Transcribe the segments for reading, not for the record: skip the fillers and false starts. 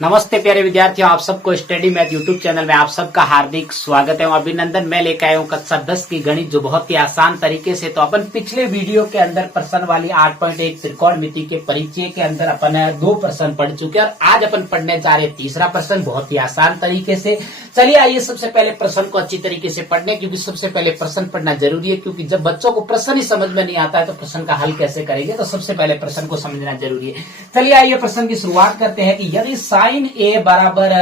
नमस्ते प्यारे विद्यार्थियों, आप सबको स्टडी मैथ यूट्यूब चैनल में आप सबका हार्दिक स्वागत है और अभिनंदन। मैं लेकर आया हूँ कक्षा 10 की गणित, जो बहुत ही आसान तरीके से। तो अपन पिछले वीडियो के अंदर प्रश्न वाली 8.1 त्रिकोणमिति के परिचय के अंदर अपन 2 प्रश्न पढ़ चुके हैं और आज अपन पढ़ने जा रहे हैं तीसरा प्रश्न बहुत ही आसान तरीके से। चलिए आइए सबसे पहले प्रश्न को अच्छी तरीके से पढ़ने, क्योंकि सबसे पहले प्रश्न पढ़ना जरूरी है, क्योंकि जब बच्चों को प्रश्न ही समझ में नहीं आता है तो प्रश्न का हल कैसे करेंगे। तो सबसे पहले प्रश्न को समझना जरूरी है। चलिए आइए प्रश्न की शुरुआत करते हैं कि यदि साइन ए बराबर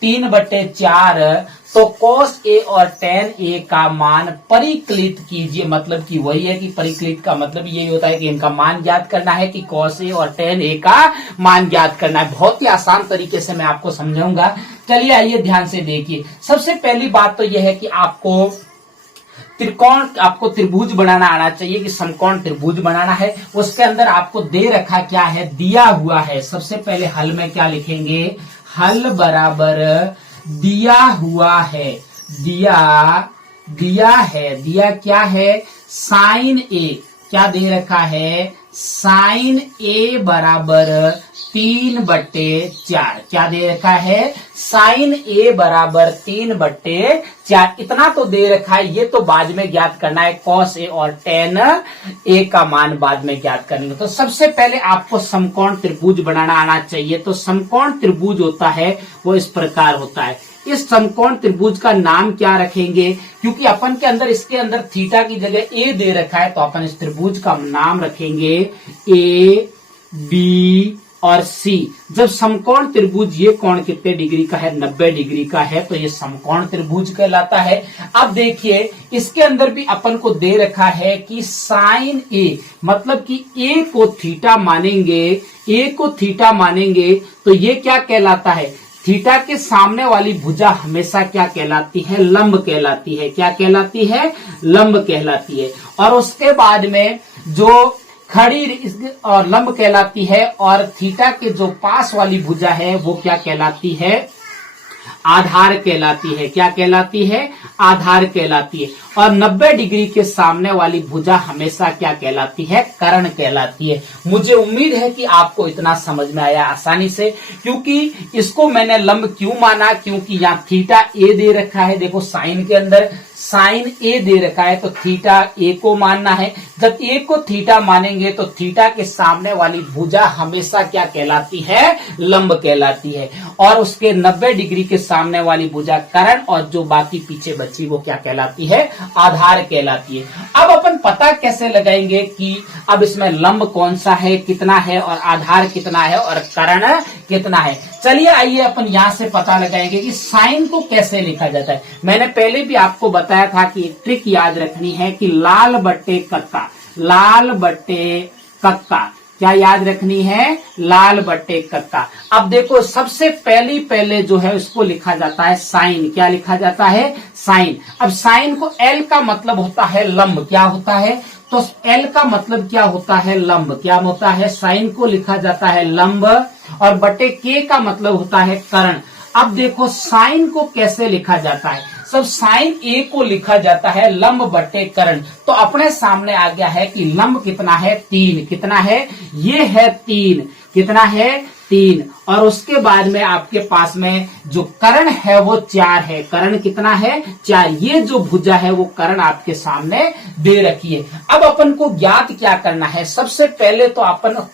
3/4 तो cos a और tan a का मान परिकलित कीजिए। मतलब कि वही है कि परिकलित का मतलब यही होता है कि इनका मान ज्ञात करना है, कि cos a और tan a का मान ज्ञात करना है। बहुत ही आसान तरीके से मैं आपको समझाऊंगा। चलिए आइए ध्यान से देखिए। सबसे पहली बात तो यह है कि आपको त्रिभुज बनाना आना चाहिए, कि समकोण त्रिभुज बनाना है। उसके अंदर आपको दे रखा क्या है, दिया हुआ है। सबसे पहले हल में क्या लिखेंगे, हल बराबर दिया हुआ है, दिया क्या है, साइन ए। क्या दे रखा है, साइन ए बराबर 3/4। क्या दे रखा है, साइन ए बराबर 3/4। इतना तो दे रखा है, ये तो बाद में ज्ञात करना है। cos ए और tan ए का मान बाद में ज्ञात करेंगे। तो सबसे पहले आपको समकोण त्रिभुज बनाना आना चाहिए। तो समकोण त्रिभुज होता है वो इस प्रकार होता है। इस समकोण त्रिभुज का नाम क्या रखेंगे, क्योंकि अपन के अंदर इसके अंदर थीटा की जगह ए दे रखा है, तो अपन इस त्रिभुज का नाम रखेंगे ए बी और सी। जब समकोण त्रिभुज, ये कोण कितने डिग्री का है, 90 डिग्री का है, तो ये समकोण त्रिभुज कहलाता है। अब देखिए इसके अंदर भी अपन को दे रखा है कि साइन ए, मतलब कि ए को थीटा मानेंगे, तो ये क्या कहलाता है, थीटा के सामने वाली भुजा हमेशा क्या कहलाती है, लंब कहलाती है। क्या कहलाती है, लंब कहलाती है। और उसके बाद में जो खड़ी और लंब कहलाती है, और थीटा के जो पास वाली भुजा है वो क्या कहलाती है, आधार कहलाती है। क्या कहलाती है, आधार कहलाती है। और 90 डिग्री के सामने वाली भुजा हमेशा क्या कहलाती है, कर्ण कहलाती है। मुझे उम्मीद है कि आपको इतना समझ में आया आसानी से, क्योंकि इसको मैंने लंब क्यों माना, क्योंकि यहाँ थीटा ए दे रखा है। देखो साइन के अंदर साइन ए दे रखा है, तो थीटा ए को मानना है। जब ए को थीटा मानेंगे तो थीटा के सामने वाली भुजा हमेशा क्या कहलाती है, लंब कहलाती है। और उसके 90 डिग्री के सामने वाली भुजा कर्ण, और जो बाकी पीछे बची वो क्या कहलाती है, आधार कहलाती है। अब अपन पता कैसे लगाएंगे कि अब इसमें लंब कौन सा है, कितना है, और आधार कितना है, और कर्ण कितना है। चलिए आइए अपन यहां से पता लगाएंगे कि साइन को कैसे लिखा जाता है। मैंने पहले भी आपको बताया था कि एक ट्रिक याद रखनी है कि लाल बट्टे कक्का, क्या याद रखनी है, लाल बट्टे कक्का। अब देखो सबसे पहले जो है उसको लिखा जाता है साइन। क्या लिखा जाता है, साइन। अब साइन को एल का मतलब होता है लंब। क्या होता है, तो एल का मतलब क्या होता है, लंब। क्या होता है, साइन को लिखा जाता है लंब, और बटे के का मतलब होता है कर्ण। अब देखो साइन को कैसे लिखा जाता है, सब साइन ए को लिखा जाता है लंब बटे कर्ण। तो अपने सामने आ गया है कि लंब कितना है, 3। कितना है, ये है 3। कितना है, 3। और उसके बाद में आपके पास में जो कर्ण है वो 4 है। कर्ण कितना है, 4। ये जो भुजा है वो कर्ण आपके सामने दे रखी है। अब अपन को ज्ञात क्या करना है, सबसे पहले तो अपन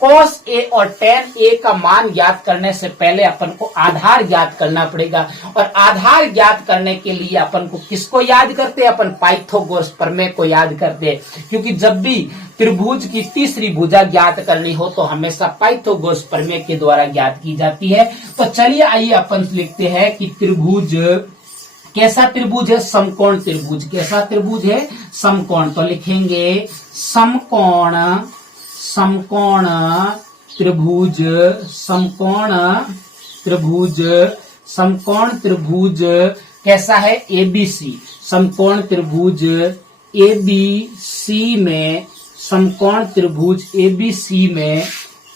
cos a और tan a का मान ज्ञात करने से पहले अपन को आधार ज्ञात करना पड़ेगा। और आधार ज्ञात करने के लिए अपन को किसको याद करते हैं, अपन पाइथागोरस प्रमेय को याद करते हैं। क्योंकि जब भी त्रिभुज की तीसरी भुजा ज्ञात करनी हो तो हमेशा पाइथागोरस प्रमेय के द्वारा ज्ञात की जाती है। तो चलिए आइए अपन लिखते हैं कि त्रिभुज कैसा त्रिभुज है, समकोण त्रिभुज। कैसा त्रिभुज है, समकोण। तो लिखेंगे समकोण त्रिभुज, समकोण त्रिभुज कैसा है, एबीसी। समकोण त्रिभुज एबीसी में, समकोण त्रिभुज एबीसी में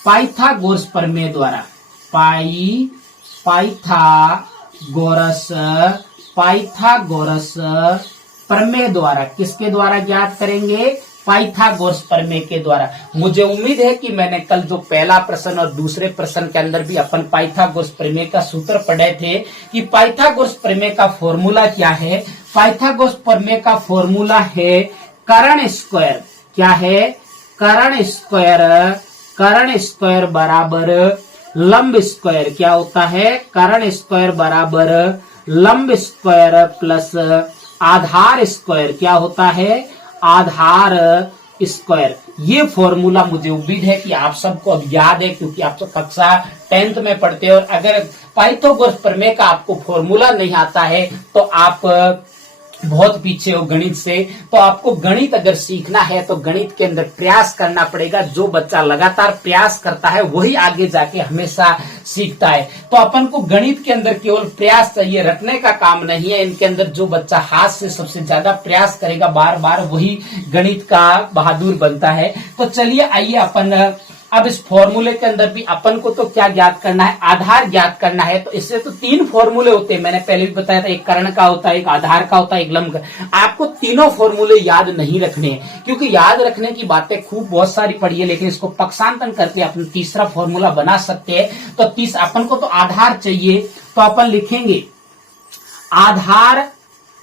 पाइथागोरस प्रमेय द्वारा, पाइथागोरस प्रमेय द्वारा, किसके द्वारा ज्ञात करेंगे, पाइथागोरस प्रमेय के द्वारा। मुझे उम्मीद है कि मैंने कल जो पहला प्रश्न और दूसरे प्रश्न के अंदर भी अपन पाइथागोरस प्रमेय का सूत्र पढ़े थे कि पाइथागोरस प्रमेय का फॉर्मूला क्या है। पाइथागोरस प्रमेय का फॉर्मूला है कर्ण स्क्वायर। क्या है? कर्ण स्क्वायर बराबर लंब स्क्वायर। क्या होता है? कर्ण स्क्वायर बराबर लंब स्क्वायर प्लस आधार स्क्वायर। क्या होता है? आधार स्क्वायर। ये फॉर्मूला मुझे उम्मीद है कि आप सबको अब याद है, क्योंकि आप तो कक्षा 10th में पढ़ते हो। और अगर पाइथागोरस प्रमेय का आपको फॉर्मूला नहीं आता है तो आप बहुत पीछे हो गणित से। तो आपको गणित अगर सीखना है तो गणित के अंदर प्रयास करना पड़ेगा। जो बच्चा लगातार प्रयास करता है वही आगे जाके हमेशा सीखता है। तो अपन को गणित के अंदर केवल प्रयास चाहिए, रटने का काम नहीं है। इनके अंदर जो बच्चा हाथ से सबसे ज्यादा प्रयास करेगा बार बार, वही गणित का बहादुर बनता है। तो चलिए आइए अपन अब इस फॉर्मूले के अंदर भी अपन को तो क्या ज्ञात करना है? आधार ज्ञात करना है। तो इससे तो 3 फॉर्मूले होते हैं, मैंने पहले भी बताया था। एक कर्ण का होता है, एक आधार का होता है, एक लंब का। आपको तीनों फॉर्मूले याद नहीं रखने हैं, क्योंकि याद रखने की बातें खूब बहुत सारी पड़ी है, लेकिन इसको पक्षांतन करके अपन तीसरा फॉर्मूला बना सकते हैं। तो अपन को तो आधार चाहिए, तो अपन लिखेंगे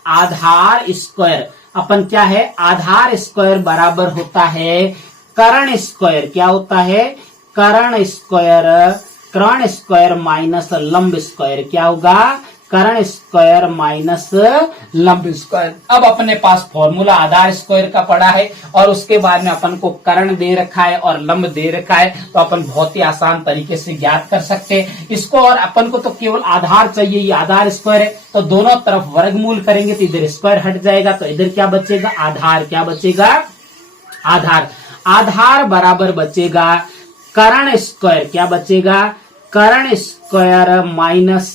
आधार स्क्वायर। अपन क्या है? आधार स्क्वायर बराबर होता है कर्ण स्क्वायर। क्या होता है? कर्ण स्क्वायर माइनस लंब स्क्वायर। क्या होगा? कर्ण स्क्वायर माइनस लंब स्क्वायर। अब अपने पास फॉर्मूला आधार स्क्वायर का पड़ा है और उसके बाद में अपन को कर्ण दे रखा है और लंब दे रखा है, तो अपन बहुत ही आसान तरीके से ज्ञात कर सकते हैं इसको। और अपन को तो केवल आधार चाहिए, ये आधार स्क्वायर है, तो दोनों तरफ वर्गमूल करेंगे तो इधर स्क्वायर हट जाएगा, तो इधर क्या बचेगा? आधार। क्या बचेगा? आधार बराबर बचेगा कर्ण स्क्वायर। क्या बचेगा? कर्ण स्क्वायर माइनस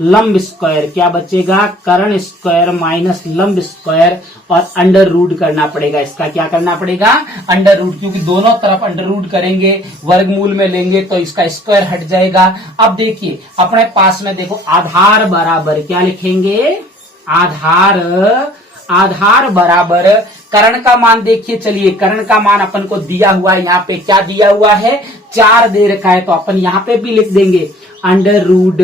लंब स्क्वायर। क्या बचेगा? कर्ण स्क्वायर माइनस लंब स्क्वायर। और अंडर रूट करना पड़ेगा इसका। क्या करना पड़ेगा? अंडर रूट, क्योंकि दोनों तरफ अंडर रूट करेंगे, वर्गमूल में लेंगे तो इसका स्क्वायर हट जाएगा। अब देखिए अपने पास में देखो आधार बराबर क्या लिखेंगे? आधार बराबर कर्ण का मान देखिए। चलिए कर्ण का मान अपन को दिया हुआ है, यहाँ पे क्या दिया हुआ है? 4 दे रखा है, तो अपन यहाँ पे भी लिख देंगे अंडर रूट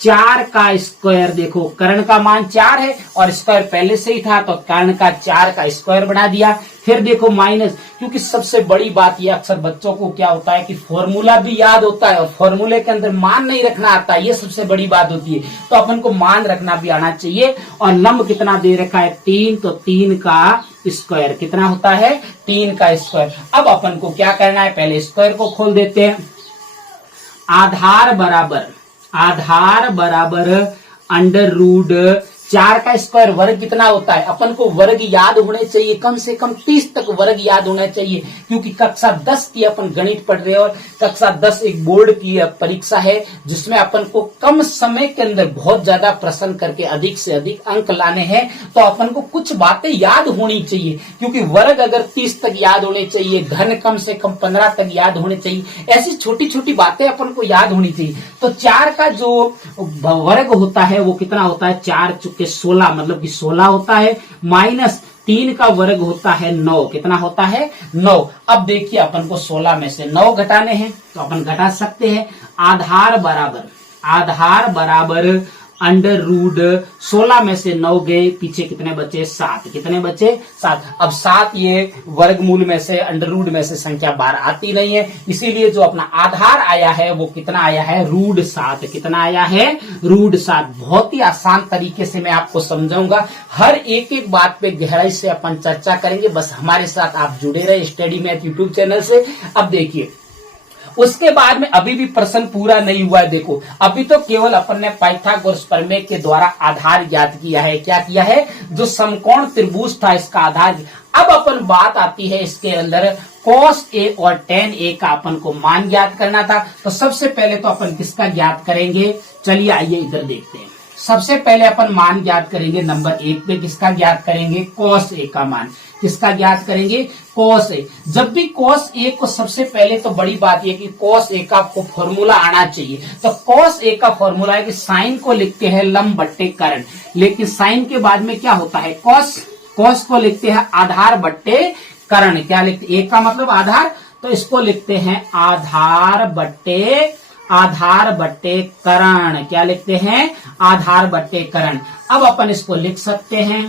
4 का स्क्वायर। देखो कर्ण का मान 4 है और स्क्वायर पहले से ही था, तो कर्ण का 4 का स्क्वायर बना दिया। फिर देखो माइनस, क्योंकि सबसे बड़ी बात ये अक्सर बच्चों को क्या होता है कि फॉर्मूला भी याद होता है और फॉर्मूले के अंदर मान नहीं रखना आता है, ये सबसे बड़ी बात होती है। तो अपन को मान रखना भी आना चाहिए। और लंब कितना दे रखा है? 3, तो 3 का स्क्वायर। कितना होता है? 3 का स्क्वायर। अब अपन को क्या करना है? पहले स्क्वायर को खोल देते हैं। आधार बराबर अंडर रूट 4 का स्क्वायर। वर्ग कितना होता है? अपन को वर्ग याद होने चाहिए, कम से कम 30 तक वर्ग याद होने चाहिए, क्योंकि कक्षा 10 की अपन गणित पढ़ रहे हैं और कक्षा 10 एक बोर्ड की परीक्षा है जिसमें अपन को कम समय के अंदर बहुत ज्यादा प्रश्न करके अधिक से अधिक अंक लाने हैं। तो अपन को कुछ बातें याद होनी चाहिए, क्योंकि वर्ग अगर 30 तक याद होने चाहिए, घन कम से कम 15 तक याद होने चाहिए, ऐसी छोटी छोटी बातें अपन को याद होनी चाहिए। तो 4 का जो वर्ग होता है वो कितना होता है? 4 चुके 16, मतलब कि 16 होता है, माइनस 3 का वर्ग होता है 9। कितना होता है? 9। अब देखिए अपन को 16 में से 9 घटाने हैं, तो अपन घटा सकते हैं। आधार बराबर अंडर रूट 16 में से 9 गए, पीछे कितने बचे? 7। कितने बचे? 7। अब 7 ये वर्गमूल में से अंडर रूट में से संख्या बाहर आती नहीं है, इसीलिए जो अपना आधार आया है वो कितना आया है? रूट 7। कितना आया है? रूट 7। बहुत ही आसान तरीके से मैं आपको समझाऊंगा, हर एक बात पे गहराई से अपन चर्चा करेंगे। बस हमारे साथ आप जुड़े रहे स्टडी मैथ यूट्यूब चैनल से। अब देखिए उसके बाद में अभी भी प्रश्न पूरा नहीं हुआ है। देखो अभी तो केवल अपन ने पाइथागोरस प्रमेय के द्वारा आधार ज्ञात किया है। क्या किया है? जो समकोण त्रिभुज था इसका आधार। अब अपन बात आती है इसके अंदर cos A और tan A का अपन को मान ज्ञात करना था। तो सबसे पहले तो अपन किसका ज्ञात करेंगे? चलिए आइए इधर देखते हैं। सबसे पहले अपन मान ज्ञात करेंगे नंबर 1 पे। किसका ज्ञात करेंगे? cos A का मान। किसका ज्ञात करेंगे? cos A। जब भी cos A को सबसे पहले तो बड़ी बात यह कि cos A का आपको फॉर्मूला आना चाहिए। तो cos A का फॉर्मूला है कि साइन को लिखते हैं लंब बट्टे कर्ण, लेकिन साइन के बाद में क्या होता है? cos को लिखते हैं आधार बट्टे कर्ण। क्या लिखते, एक का मतलब आधार, तो इसको लिखते हैं आधार बट्टे कर्ण। क्या लिखते हैं, आधार बट्टे कर्ण। अब अपन इसको लिख सकते हैं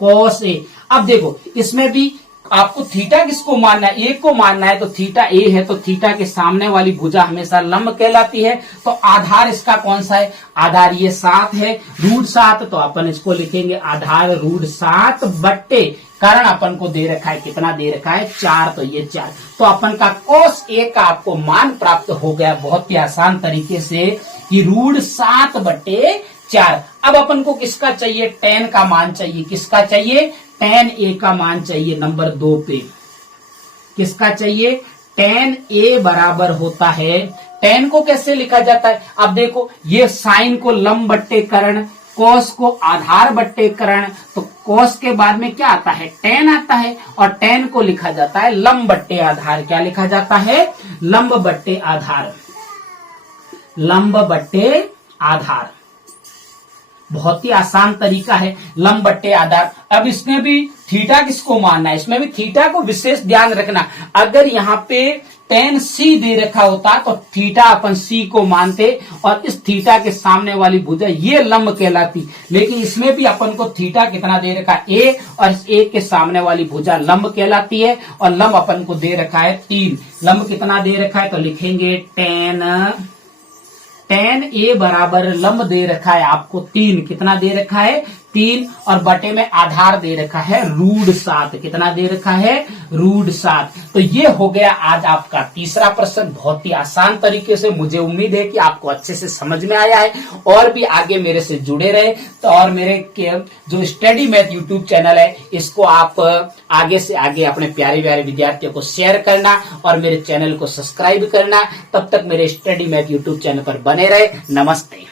cos a। अब देखो इसमें भी आपको थीटा किसको मानना है, ए को मानना है, तो थीटा ए है तो थीटा के सामने वाली भुजा हमेशा लंब कहलाती है। तो आधार इसका कौन सा है, आधार ये 7 है, √7, तो अपन इसको लिखेंगे आधार √7 बट्टे कर्ण अपन को दे रखा है, कितना दे रखा है 4, तो ये 4। तो अपन का cos a का आपको मान प्राप्त हो गया बहुत ही आसान तरीके से कि √7 बट्टे 4। अब अपन को किसका चाहिए, tan का मान चाहिए, किसका चाहिए, tan a का मान चाहिए। नंबर 2 पे किसका चाहिए, tan a बराबर होता है, tan को कैसे लिखा जाता है, अब देखो ये साइन को लंब बट्टे कर्ण, cos को आधार बट्टे कर्ण, तो cos के बाद में क्या आता है, tan आता है, और tan को लिखा जाता है लंब बट्टे आधार। क्या लिखा जाता है, लंब बट्टे आधार, लंब बट्टे आधार। बहुत ही आसान तरीका है, लंब बट्टे आधार। अब इसमें भी थीटा किसको मानना है, इसमें भी थीटा को विशेष ध्यान रखना। अगर यहाँ पे tan c दे रखा होता तो थीटा अपन c को मानते और इस थीटा के सामने वाली भुजा ये लंब कहलाती, लेकिन इसमें भी अपन को थीटा कितना दे रखा है a, और इस a के सामने वाली भुजा लंब कहलाती है, और लंब अपन को दे रखा है 3। लंब कितना दे रखा है, तो लिखेंगे tan a बराबर लंब दे रखा है आपको 3, कितना दे रखा है 3, और बटे में आधार दे रखा है √7, कितना दे रखा है √7। तो ये हो गया आज आपका तीसरा प्रश्न, बहुत ही आसान तरीके से। मुझे उम्मीद है कि आपको अच्छे से समझ में आया है, और भी आगे मेरे से जुड़े रहे तो, और मेरे जो स्टडी मैथ यूट्यूब चैनल है इसको आप आगे से आगे अपने प्यारे प्यारे विद्यार्थियों को शेयर करना और मेरे चैनल को सब्सक्राइब करना। तब तक मेरे स्टडी मैथ यूट्यूब चैनल पर बने रहे। नमस्ते।